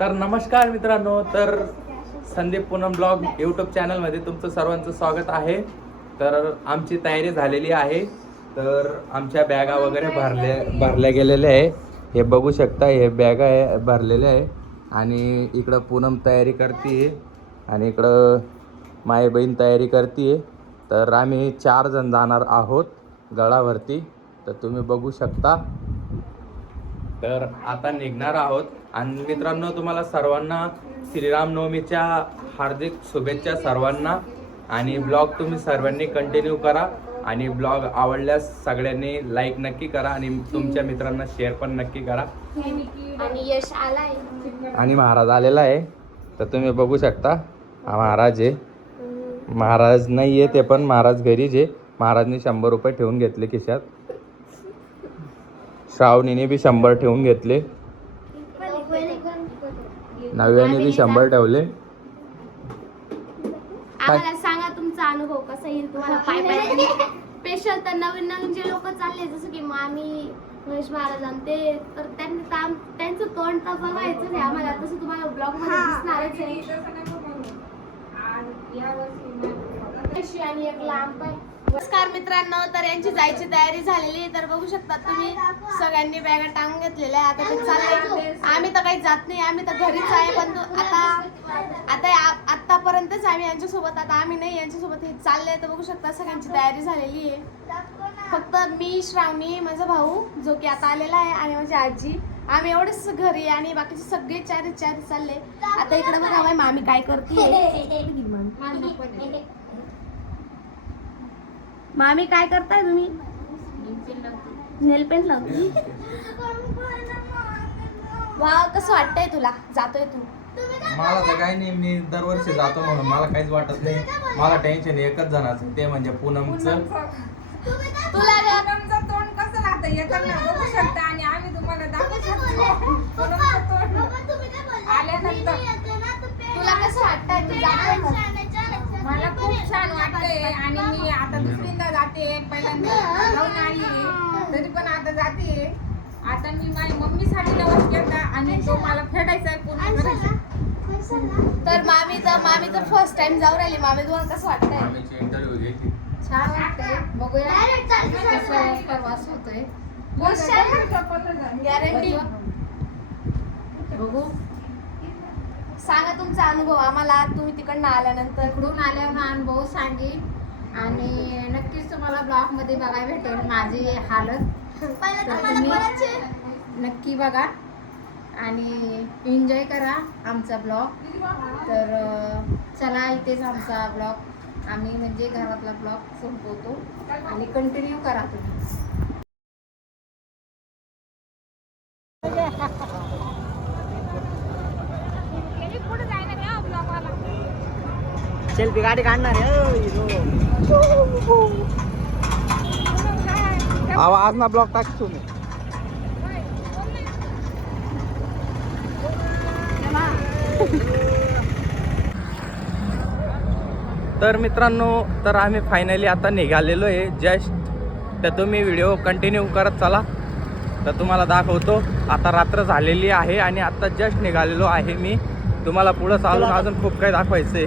तर नमस्कार मित्रांनो, तर संदीप पूनम ब्लॉग यूट्यूब चॅनलमध्ये तुमचं सर्वांचं स्वागत आहे. तर आमची तयारी झालेली आहे. तर आमच्या बॅगा वगैरे भरल्या गेलेल्या आहे. हे बघू शकता, हे बॅगा आहे भरलेल्या आहे. आणि इकडं पूनम तयारी करते आणि इकडं माय बहीण तयारी करते. तर आम्ही 4 जण जाणार आहोत गडावरती. तर तुम्ही बघू शकता. तर आता निघणार आहोत. आणि मित्रांनो, तुम्हाला सर्वांना श्रीरामनवमीच्या हार्दिक शुभेच्छा सर्वांना. आणि ब्लॉग तुम्ही सर्वांनी कंटिन्यू करा आणि ब्लॉग आवडल्यास सगळ्यांनी लाईक नक्की करा आणि तुमच्या मित्रांना शेअर पण नक्की करा. आणि यश आलाय आणि महाराज आलेला आहे. तर तुम्ही बघू शकता, हा महाराज आहे. महाराज नाही आहे ते, पण महाराज घरीच आहे. महाराजने 100 रुपये ठेवून घेतले खिशात. श्रावणीने बी 100 ठेवून घेतले. नव्याने बी 100 ठेवले. आम्हाला सांगा तुमचा अनुभव कसा येईल तुम्हाला पाय पाय स्पेशल. तर नवीन नवीन जे लोक चालले जसं की मामी महेश महाराज आणि ते, तर त्यांचं तोंड तर बघायचं नाही आम्हाला. तसं तुम्हाला ब्लॉग मध्ये दिसणारच आहे. आणि एक लांब पाय. नमस्कार मित्रांनो, तर यांची जायची तयारी झालेली आहे. तर बघू शकता तुम्ही, सगळ्यांनी बॅगा टांगून घेतलेल्या आहे. आता ते चाललंय. आम्ही तर काही जात नाही, आम्ही तर घरीच आहे. पण आतापर्यंतच आम्ही यांच्यासोबत, आता आम्ही नाही यांच्यासोबत हे चाललंय. तर बघू शकता सगळ्यांची तयारी झालेली आहे. फक्त मी, श्रावणी, माझा भाऊ जो की आता आलेला आहे आणि माझी आजी, आम्ही एवढेच घरी. आणि बाकीचे सगळे चारी चालले. आता इकडे बघा माझी मामी काय करते. मामी काय करताय तुम्ही? नेल पेंट लावते. वाव, कसं वाटतंय तुला? जातोय तू? मला तर काही नाही, मी दरवर्षी जातो म्हणून मला काहीच वाटत नाही. मला टेन्शन एकच जणाचं, ते म्हणजे पूनमचं. तुला पूनमचं तोंड कसं लागतं येताना बघू शकता आणि आम्ही तुम्हाला दाखवू शकतो. पूनमचं तोंड आल्यानंतर तुला कसं वाटतंय? तू जातोय का? मला खूप छान वाटतंय. आणि मी आता दुसरींदा जाते, पहिल्यांदा जाऊन आली तरी पण आता जाते. आता मी माझ्या मम्मीसाठी नवस केला आणि तो मला फेडायचा आहे, पूर्ण करायचा. तर मामी तर फर्स्ट टाइम जाऊ राहिली. मामी तुम्हाला कसं वाटतंय? आम्हीची इंटरव्ह्यू घ्यायची. छान वाटतंय. बघूया कसं प्रवास होतोय. गॅरंटी. बघू. सांगा तुमचा अनुभव आम्हाला. तुम्ही तिकडनं आल्यानंतर इकडून आल्यावर अनुभव सांगेन आणि नक्कीच तुम्हाला ब्लॉग मध्ये बघायला भेटेल माझी हालत. तर तुम्ही नक्की बघा आणि एन्जॉय करा आमचा ब्लॉग. तर चला, इथेच आमचा ब्लॉग आम्ही म्हणजे घरातला ब्लॉग संपवतो आणि कंटिन्यू करा तुम्ही. सेल्फी गाडी काढणार आज ना ब्लॉग टाक तुम्ही. तर मित्रांनो, तर आम्ही फायनली आता निघालेलो आहे जस्ट. तर तुम्ही व्हिडिओ कंटिन्यू करत चला. तर तुम्हाला दाखवतो. आता रात्र झालेली आहे आणि आता जस्ट निघालेलो आहे मी. तुम्हाला पुढं चालून अजून खूप काही दाखवायचं आहे.